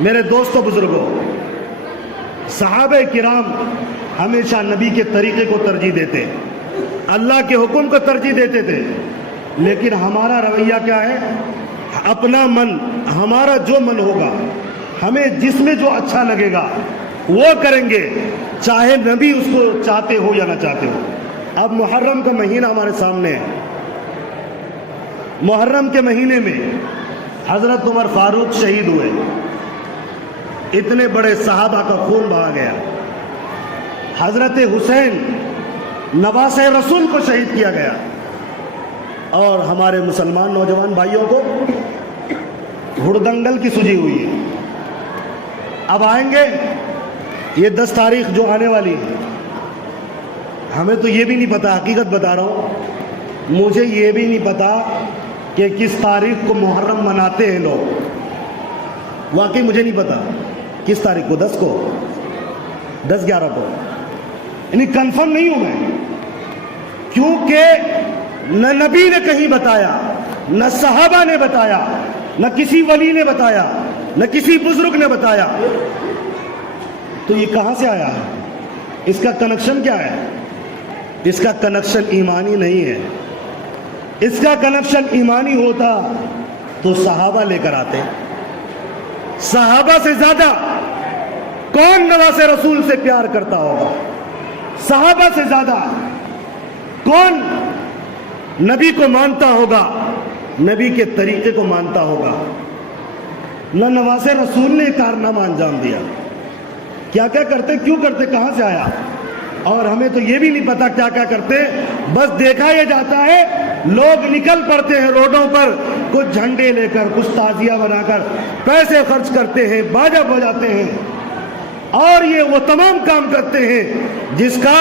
میرے دوستوں بزرگوں، صحابہ کرام ہمیشہ نبی کے طریقے کو ترجیح دیتے، اللہ کے حکم کو ترجیح دیتے تھے، لیکن ہمارا رویہ کیا ہے؟ اپنا من، ہمارا جو من ہوگا، ہمیں جس میں جو اچھا لگے گا وہ کریں گے، چاہے نبی اس کو چاہتے ہو یا نہ چاہتے ہو۔ اب محرم کا مہینہ ہمارے سامنے ہے۔ محرم کے مہینے میں حضرت عمر فاروق شہید ہوئے، اتنے بڑے صحابہ کا خون بہا گیا۔ حضرت حسین نواسہ رسول کو شہید کیا گیا، اور ہمارے مسلمان نوجوان بھائیوں کو ہڑدنگل کی سجی ہوئی ہے۔ اب آئیں گے یہ 10 تاریخ جو آنے والی ہے، ہمیں تو یہ بھی نہیں پتا، حقیقت بتا رہا ہوں، مجھے یہ بھی نہیں پتا کہ کس تاریخ کو محرم مناتے ہیں لوگ، واقعی مجھے نہیں پتا کس تاریخ کو، 10 کو، 10 11 کو، یعنی کنفرم نہیں ہوں میں، کیونکہ نہ نبی نے کہیں بتایا، نہ صحابہ نے بتایا، نہ کسی ولی نے بتایا، نہ کسی بزرگ نے بتایا، تو یہ کہاں سے آیا؟ اس کا کنیکشن کیا ہے؟ اس کا کنیکشن ایمانی نہیں ہے۔ اس کا کنیکشن ایمانی ہوتا تو صحابہ لے کر آتے۔ صحابہ سے زیادہ کون نواسہ رسول سے پیار کرتا ہوگا؟ صحابہ سے زیادہ کون نبی کو مانتا ہوگا، نبی کے طریقے کو مانتا ہوگا؟ نہ نواسہ رسول نے کارنامہ انجام دیا، کیا کیا کرتے، کیوں کرتے، کہاں سے آیا؟ اور ہمیں تو یہ بھی نہیں پتا کیا کیا کرتے، بس دیکھا یہ جاتا ہے لوگ نکل پڑتے ہیں روڈوں پر، کچھ جھنڈے لے کر، کچھ تعزیہ بنا کر، پیسے خرچ کرتے ہیں، باجا بجاتے ہیں، اور یہ وہ تمام کام کرتے ہیں جس کا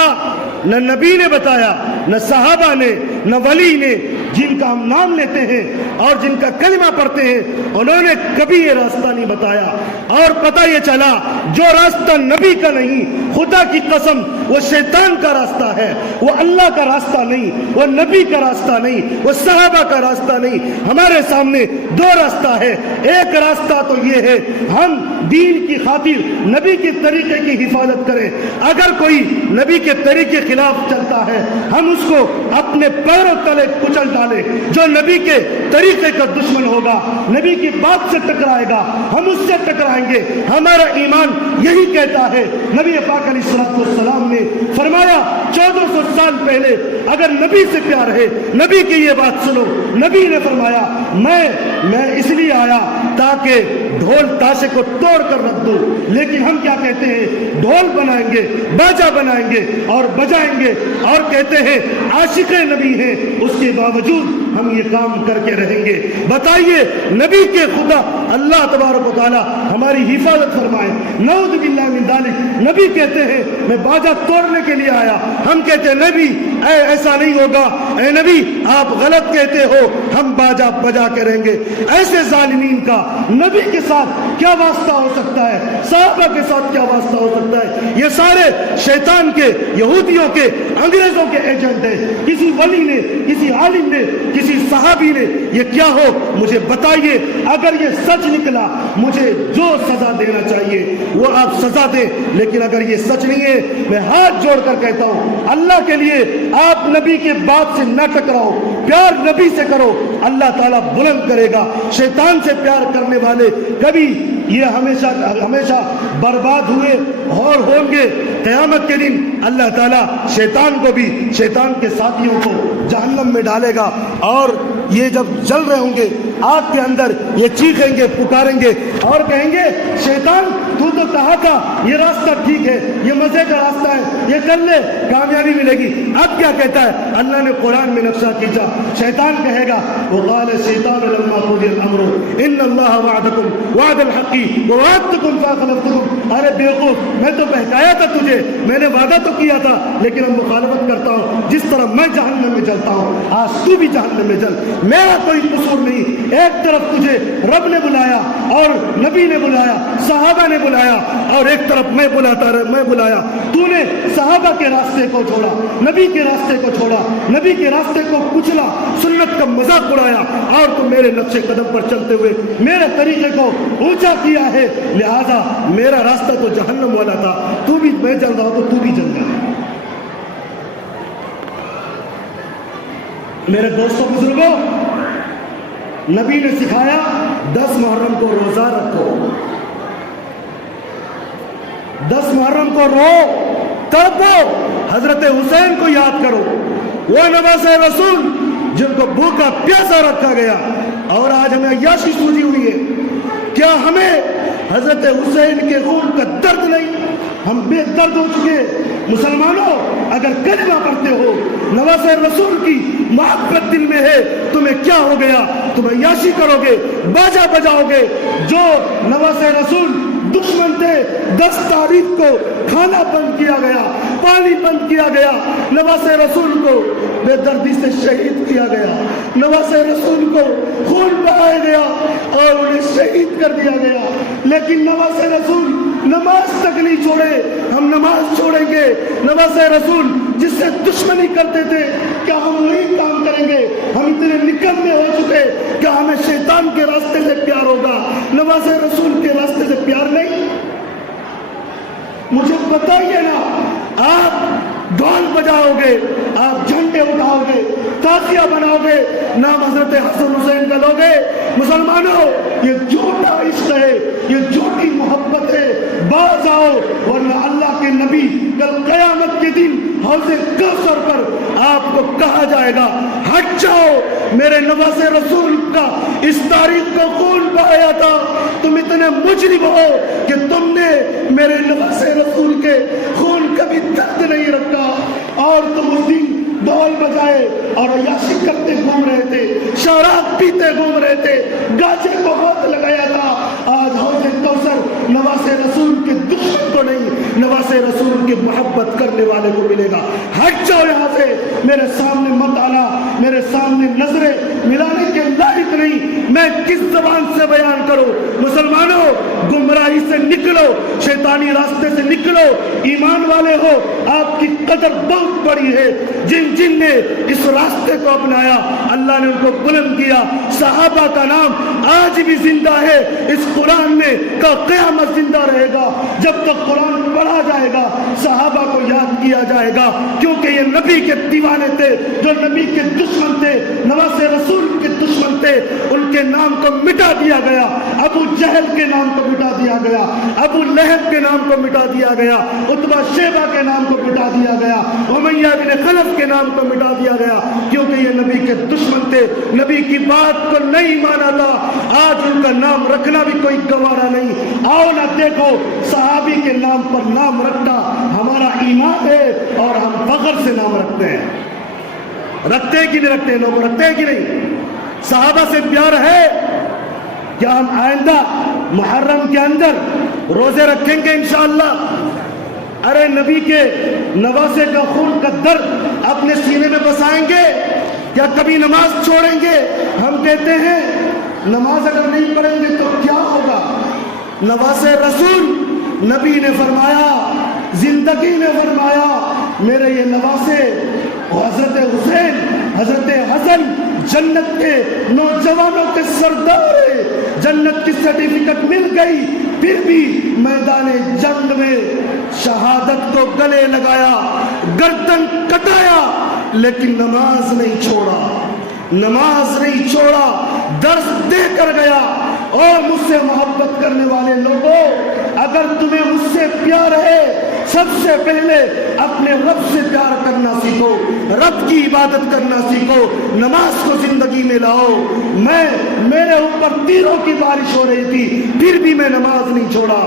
نہ نبی نے بتایا، نہ صحابہ نے، نہ ولی نے، جن کا ہم نام لیتے ہیں اور جن کا کلمہ پڑھتے ہیں، انہوں نے کبھی یہ راستہ نہیں بتایا۔ اور پتہ یہ چلا جو راستہ نبی کا نہیں، خدا کی قسم وہ شیطان کا راستہ ہے، وہ اللہ کا راستہ نہیں، وہ نبی کا راستہ نہیں، وہ صحابہ کا راستہ نہیں۔ ہمارے سامنے 2 راستہ ہے۔ ایک راستہ تو یہ ہے ہم دین کی خاطر نبی کے طریقے کی حفاظت کریں، اگر کوئی نبی کے طریقے خلاف چلتا ہے ہم اس کو اپنے پیروں تلے کچل ڈالیں۔ جو نبی کے طریقے کا دشمن ہوگا، نبی کی بات سے ٹکرائے گا، ہم اس سے ٹکرائیں گے۔ ہمارا ایمان یہی کہتا ہے۔ نبی پاک علیہ السلام نے فرمایا 1400 سال پہلے اگر نبی سے پیار ہے، نبی کی یہ بات سنو۔ نبی نے فرمایا میں اس لیے آیا تاکہ ڈھول تاشے کو توڑ کر رکھ دو، لیکن ہم کیا کہتے ہیں؟ ڈھول بنائیں گے، باجا بنائیں گے اور بجائیں گے، اور کہتے ہیں عاشق نبی ہیں، اس کے باوجود ہم یہ کام کر کے رہیں گے۔ بتائیے نبی کے خدا اللہ تبارک و تعالی ہماری حفاظت فرمائے۔ نعوذ باللہ من ذالک۔ نبی کہتے ہیں میں باجا توڑنے کے لیے آیا، ہم کہتے ہیں نبی ایسا نہیں ہوگا، اے نبی آپ غلط کہتے ہو، ہم باجا بجا کے رہیں گے۔ ایسے ظالمین کا نبی کے ساتھ کیا واسطہ ہو سکتا ہے؟ صحابہ کے ساتھ کیا واسطہ ہو سکتا ہے؟ یہ سارے شیطان کے، یہودیوں کے، انگریزوں کے ایجنٹ ہیں۔ کسی ولی نے، کسی عالم نے، کسی صحابی نے یہ کیا ہو مجھے بتائیے۔ اگر یہ سچ نکلا مجھے جو سزا دینا چاہیے وہ آپ سزا دیں، لیکن اگر یہ سچ نہیں ہے میں ہاتھ جوڑ کر کہتا ہوں اللہ کے لیے آپ نبی کے بات سے نہ ٹکراؤ، پیار نبی سے کرو، اللہ تعالیٰ بلند کرے گا۔ شیطان سے پیار کرنے والے کبھی یہ ہمیشہ برباد ہوئے اور ہوں گے۔ قیامت کے دن اللہ تعالیٰ شیطان کو بھی، شیطان کے ساتھیوں کو جہنم میں ڈالے گا، اور یہ جب جل رہے ہوں گے آگ کے اندر یہ چیخیں گے، پکاریں گے اور کہیں گے شیطان تو کہا تھا یہ راستہ ٹھیک ہے، یہ مزے کا راستہ ہے، یہ کر لے کامیابی ملے گی۔ اب کیا کہتا ہے اللہ نے قرآن میں نقشہ کھینچا، شیطان کہے گا وقال الشیطان لما قضی الامر ان اللہ وعدکم وعد الحق ووعدتکم فاخلفتکم۔ ارے بیوقوف، میں تو بہکایا تھا تجھے، میں نے وعدہ تو کیا تھا، لیکن اب مخالفت کرتا ہوں۔ جس طرح میں جہنم میں جلتا ہوں آج تو بھی جہنم میں جل، میرا کوئی قصور نہیں، ایک طرف تجھے رب نے بلایا اور نبی نے بلایا، صحابہ نے بلایا، اور ایک طرف میں بلایا۔ تو نے صحابہ کے راستے کو چھوڑا، نبی کے راستے کو چھوڑا، نبی کے راستے کو کچلا، سنت کا مذاق اڑایا، اور تو میرے نقش قدم پر چلتے ہوئے میرے طریقے کو اونچا کیا ہے، لہذا میرا راستہ تو جہنم والا تھا، تو بھی میں جل رہا ہوں تو بھی جل جا۔ میرے دوستوں بزرگوں، نبی نے سکھایا 10 محرم کو روزہ رکھو، 10 محرم کو رو تڑپو، حضرت حسین کو یاد کرو، وہ نواسۂ رسول جن کو بھوکا پیاسا رکھا گیا، اور آج ہمیں عیاشی سوجی ہوئی ہے۔ کیا ہمیں حضرت حسین کے خون کا درد نہیں؟ ہم بے درد ہو چکے۔ مسلمانوں، اگر کلمہ پڑھتے ہو، نواسۂ رسول کی محبت دل میں ہے، تمہیں کیا ہو گیا؟ تم عیاشی کرو گے، باجا بجاؤ گے۔ جو نواسۂ رسول دشمن تھے، 10 تاریخ کو کھانا بند کیا گیا، پانی بند کیا گیا، نواسۂ رسول کو بے دردی سے شہید کیا گیا، نواسۂ رسول کو خون بہایا گیا اور انہیں شہید کر دیا گیا، لیکن نواسۂ رسول نماز تک نہیں چھوڑے۔ ہم نماز چھوڑیں گے؟ نواسۂ رسول جس سے دشمنی کرتے تھے، کیا ہم وہی کام کریں گے؟ ہم اتنے نکمے ہو چکے، کیا ہمیں شیطان کے راستے سے پیار ہوگا، نواسۂ رسول کے راستے سے پیار نہیں؟ مجھے بتائیے نا، آپ ڈھول بجاؤ گے، آپ جھنڈے اٹھاؤ گے، تازیہ بناؤ گے، نام حضرت حسن حسین کا لوگے؟ مسلمانوں، یہ جھوٹا عشق ہے، یہ جھوٹی محبت ہے۔ باز آؤ، ورنہ اللہ کے نبی کل قیامت کے دن حوض کوثر پر آپ کو کہا جائے گا، ہٹ جاؤ، میرے نواسۂ رسول کا اس تاریخ کو خون بہایا تھا، تم اتنے مجرم ہو کہ تم نے میرے نواسۂ رسول کے خون کا بھی درد نہیں رکھا، اور تم اس دن ڈھول بجائے اور عیاشی کرتے گھوم رہے تھے، شراب پیتے گھوم رہے تھے، گاجے کو ہاتھ لگایا تھا۔ آج حوض کوثر نواسۂ رسول کے دشمن کو نہیں، نواسۂ رسول کی محبت کرنے والے کو ملے گا۔ ہٹ جاؤ یہاں سے، میرے سامنے مت آنا، میرے سامنے نظریں ملانے کے لائق نہیں۔ میں کس زبان سے بیان کروں؟ مسلمانوں، گمراہی سے نکلو، شیطانی راستے سے نکلو، ایمان والے ہو، آپ کی قدر بہت بڑی ہے۔ جن نے اس راستے کو اپنایا، اللہ نے ان کو بلند کیا۔ صحابہ کا نام آج بھی زندہ ہے، اس قرآن میں کا قیامت زندہ رہے گا۔ جب تک قرآن پڑھا جائے گا، صحابہ کو یاد کیا جائے گا، کیونکہ یہ نبی کے دیوانے تھے، جو نبی کے دشمن تھے، نواسۂ رسول کے دشمن تھے، ان کے نام کو مٹا دیا گیا، ابو جہل کے نام کو مٹا دیا گیا، ابو لہب کے نام کو مٹا دیا گیا، عتبہ شیبہ کے نام کو مٹا دیا گیا، امیہ بن خلف کے نام کو مٹا دیا گیا، کیونکہ یہ نبی کے دشمن تھے، نبی کی بات کو نہیں مانا تھا۔ آج ان کا نام رکھنا بھی کوئی گوارا نہیں۔ آؤ نہ دیکھو، صحابی کے نام پر نام رکھنا ہمارا ایمان ہے، اور ہم فخر سے نام رکھتے ہیں۔ رکھتے کہ نہیں رکھتے؟ لوگ رکھتے ہیں کہ نہیں؟ صحابہ سے پیار ہے؟ کیا ہم آئندہ محرم کے اندر روزے رکھیں گے انشاءاللہ؟ ارے نبی کے نواسے کا خون کا درد اپنے سینے میں بسائیں گے؟ کیا کبھی نماز چھوڑیں گے؟ ہم کہتے ہیں نماز اگر نہیں پڑھیں گے تو کیا ہوگا؟ نواسے رسول، نبی نے فرمایا، زندگی نے فرمایا، میرے یہ نواسے حضرت حسین، حضرت حسن جنت کے نوجوانوں کے سردار ہیں، جنت کی سرٹیفکیٹ مل گئی، پھر بھی میدان جنگ میں شہادت کو گلے لگایا، گردن کٹایا، لیکن نماز نہیں چھوڑا، نماز نہیں چھوڑا، درس دے کر گیا۔ اور مجھ سے محبت کرنے والے لوگوں، اگر تمہیں مجھ سے پیار ہے، سب سے پہلے اپنے رب سے پیار کرنا سیکھو، رب کی عبادت کرنا سیکھو، نماز کو زندگی میں لاؤ۔ میرے اوپر تیروں کی بارش ہو رہی تھی، پھر بھی میں نماز نہیں چھوڑا،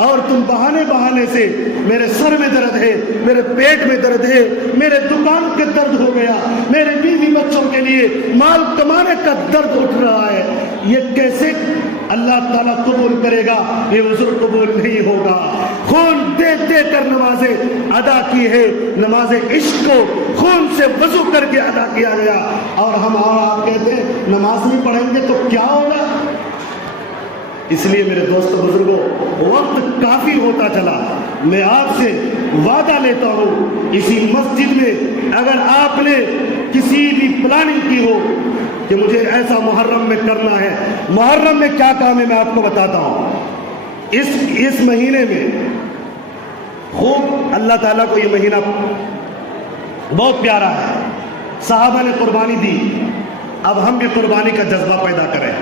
اور تم بہانے سے میرے سر میں درد ہے، میرے پیٹ میں درد ہے، میرے دکان کے درد ہو گیا، میرے بیوی بچوں کے لیے مال کمانے کا درد اٹھ رہا ہے، یہ کیسے اللہ تعالیٰ قبول کرے گا؟ یہ عذر قبول نہیں ہوگا۔ خون دے دے کر نمازیں ادا کی ہے، نماز عشق کو خون سے وضو کر کے ادا کیا گیا، اور ہم آپ کہتے ہیں نماز نہیں پڑھیں گے تو کیا ہوگا؟ اس لیے میرے دوستو بزرگوں، وقت کافی ہوتا چلا، میں آپ سے وعدہ لیتا ہوں اسی مسجد میں اگر آپ نے کسی بھی پلاننگ کی ہو کہ مجھے ایسا محرم میں کرنا ہے، محرم میں کیا کام ہے میں آپ کو بتاتا ہوں۔ اس مہینے میں خوب اللہ تعالیٰ کو یہ مہینہ بہت پیارا ہے، صحابہ نے قربانی دی، اب ہم بھی قربانی کا جذبہ پیدا کریں،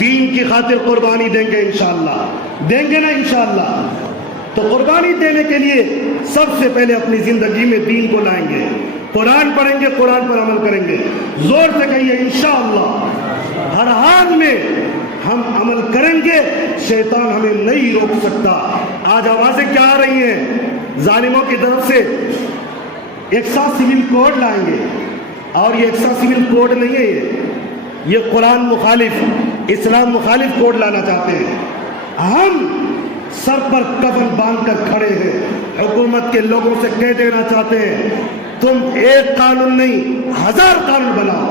دین کی خاطر قربانی دیں گے انشاءاللہ، دیں گے نا انشاءاللہ۔ تو قربانی دینے کے لیے سب سے پہلے اپنی زندگی میں دین کو لائیں گے، قرآن پڑھیں گے، قرآن پر عمل کریں گے، زور سے کہیے انشاءاللہ۔ ہر حال میں ہم عمل کریں گے، شیطان ہمیں نہیں روک سکتا۔ آج آوازیں کیا آ رہی ہیں ظالموں کی طرف سے؟ ایکسا سول کوڈ لائیں گے، اور یہ ایکسا سول کوڈ نہیں ہے، یہ قرآن مخالف، اسلام مخالف کوڈ لانا چاہتے ہیں۔ ہم سر پر کفن باندھ کر کھڑے ہیں، حکومت کے لوگوں سے کہہ دینا چاہتے ہیں تم ایک قانون نہیں 1000 قانون بناؤ،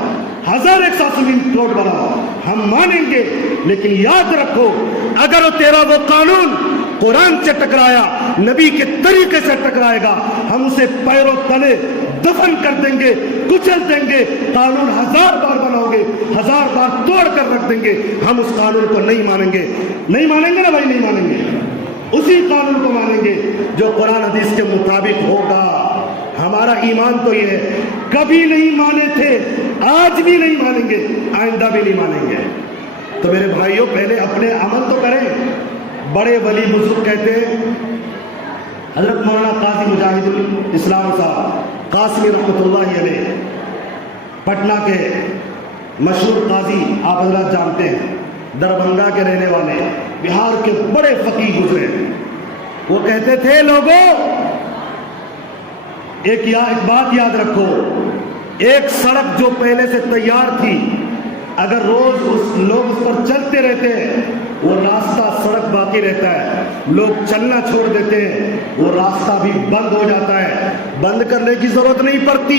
1000 ایکسا سول کوڈ بناؤ، ہم مانیں گے، لیکن یاد رکھو اگر تیرا وہ قانون قرآن سے ٹکرایا، نبی کے طریقے سے ٹکرائے گا، ہم اسے پیروں تلے دفن کر دیں گے، کچل دیں گے۔ قانون 1000 بار بناؤ گے، 1000 بار توڑ کر رکھ دیں گے، ہم اس قانون کو نہیں مانیں گے۔ نہیں مانیں گے نا بھائی، نہیں مانیں گے، اسی قانون کو مانیں گے جو قرآن حدیث کے مطابق ہوگا۔ ہمارا ایمان تو یہ ہے، کبھی نہیں مانے تھے، آج بھی نہیں مانیں گے، آئندہ بھی نہیں مانیں گے۔ تو میرے بھائیوں، پہلے اپنے عمل تو کریں۔ بڑے ولی بزرگ کہتے ہیں، حضرت مولانا قاضی مجاہد الاسلام صاحب قاسمی رحمۃ اللہ علیہ، پٹنہ کے مشہور قاضی، آپ حضرات جانتے ہیں، دربھنگا کے رہنے والے، بہار کے بڑے فقیہ گزرے۔ وہ کہتے تھے لوگوں ایک بات یاد رکھو، ایک سڑک جو پہلے سے تیار تھی، اگر روز لوگ اس پر چلتے رہتے ہیں، وہ راستہ سڑک باقی رہتا ہے، لوگ چلنا چھوڑ دیتے ہیں، وہ راستہ بھی بند ہو جاتا ہے، بند کرنے کی ضرورت نہیں پڑتی،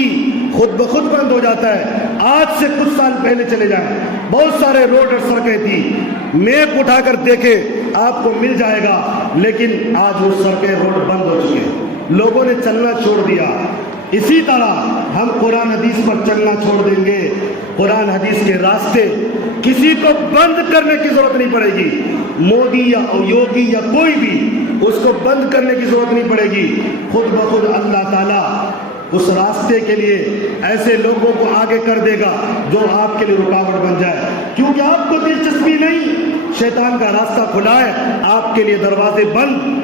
خود بخود بند ہو جاتا ہے۔ آج سے کچھ سال پہلے چلے جائیں، بہت سارے روڈ اور سڑکیں تھی، میپ اٹھا کر دیکھیں آپ کو مل جائے گا، لیکن آج وہ سڑکیں روڈ بند ہو چکے ہیں، لوگوں نے چلنا چھوڑ دیا۔ اسی طرح ہم قرآن حدیث پر چلنا چھوڑ دیں گے، قرآن حدیث کے راستے کسی کو بند کرنے کی ضرورت نہیں پڑے گی، مودی یا یوگی یا کوئی بھی اس کو بند کرنے کی ضرورت نہیں پڑے گی، خود بخود اللہ تعالیٰ اس راستے کے لیے ایسے لوگوں کو آگے کر دے گا جو آپ کے لیے رکاوٹ بن جائے، کیونکہ آپ کو دلچسپی نہیں، شیطان کا راستہ کھلا ہے، آپ کے لیے دروازے بند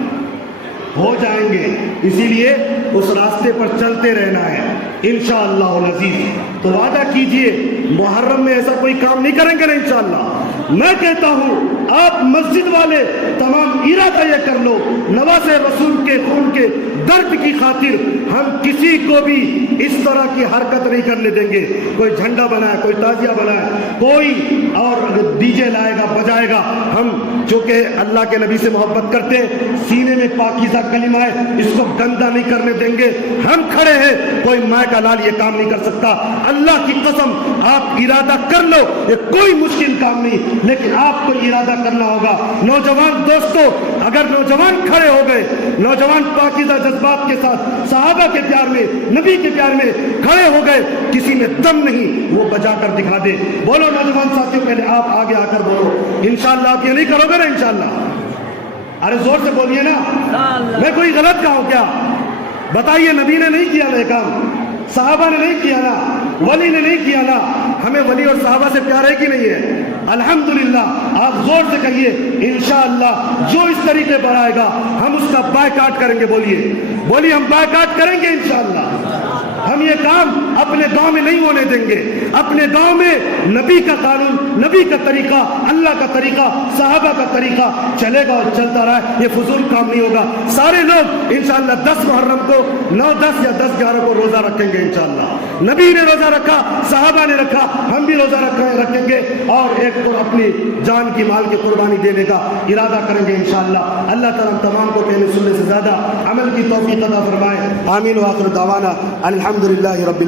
ہو جائیں گے، اسی لیے اس راستے پر چلتے رہنا ہے انشاءاللہ العزیز۔ تو وعدہ کیجئے محرم میں ایسا کوئی کام نہیں کریں گے نا انشاءاللہ۔ میں کہتا ہوں آپ مسجد والے تمام ارادہ یہ کر لو، نواز رسول کے خون کے درد کی خاطر ہم کسی کو بھی اس طرح کی حرکت نہیں کرنے دیں گے، کوئی جھنڈا بنائے، کوئی تازیہ بنائے، کوئی اور ڈی جے لائے گا بجائے گا، ہم چونکہ اللہ کے نبی سے محبت کرتے ہیں، سینے میں پاکیزہ کلمہ ہے، اس کو گندہ نہیں کرنے دیں گے، ہم کھڑے ہیں، کوئی ماء کا لال یہ کام نہیں کر سکتا۔ اللہ کی قسم آپ ارادہ کر لو، یہ کوئی مشکل کام نہیں، لیکن آپ کو ارادہ کرنا ہوگا۔ نوجوان دوستو، اگر نوجوان کھڑے ہو گئے، نوجوان پاکیزہ جذبات کے ساتھ صحابہ کے پیار میں، نبی کے پیار میں کھڑے ہو گئے، کسی میں دم نہیں، وہ بجا کر دکھا دے۔ بولو نوجوان ساتھیوں، پہلے آپ آگے آ کر بولو، انشاءاللہ آپ یہ نہیں کرو گے نا انشاءاللہ؟ ارے زور سے بولیے نا، میں کوئی غلط کہا ہوں کیا؟ بتائیے، نبی نے نہیں کیا نا یہ کام، صحابہ نے نہیں کیا نا، ولی نے نہیں کیا نا، ہمیں ولی اور صحابہ سے پیار ہے کہ نہیں ہے؟ الحمدللہ۔ آپ زور سے کہیے انشاءاللہ جو اس طریقے پر آئے گا ہم اس کا بائیکاٹ کریں گے، بولیے ہم بائیکاٹ کریں گے انشاءاللہ۔ ہم یہ کام اپنے گاؤں میں نہیں ہونے دیں گے، اپنے گاؤں میں نبی کا قانون، نبی کا طریقہ، اللہ کا طریقہ، صحابہ کا طریقہ چلے گا اور چلتا رہا ہے، یہ فضول کام نہیں ہوگا۔ سارے لوگ انشاءاللہ 10 محرم کو 9، 10 یا 10، 11 کو روزہ رکھیں گے انشاءاللہ۔ نبی نے روزہ رکھا، صحابہ نے رکھا، ہم بھی روزہ رکھیں گے، اور ایک تو اپنی جان کی مال کی قربانی دینے کا ارادہ کریں گے انشاءاللہ۔ اللہ تعالیٰ تمام کو کہنے سننے سے زیادہ عمل کی توفیق عطا فرمائے، آمین۔ وآخر دعوانا الحمدللہ رب العالمین۔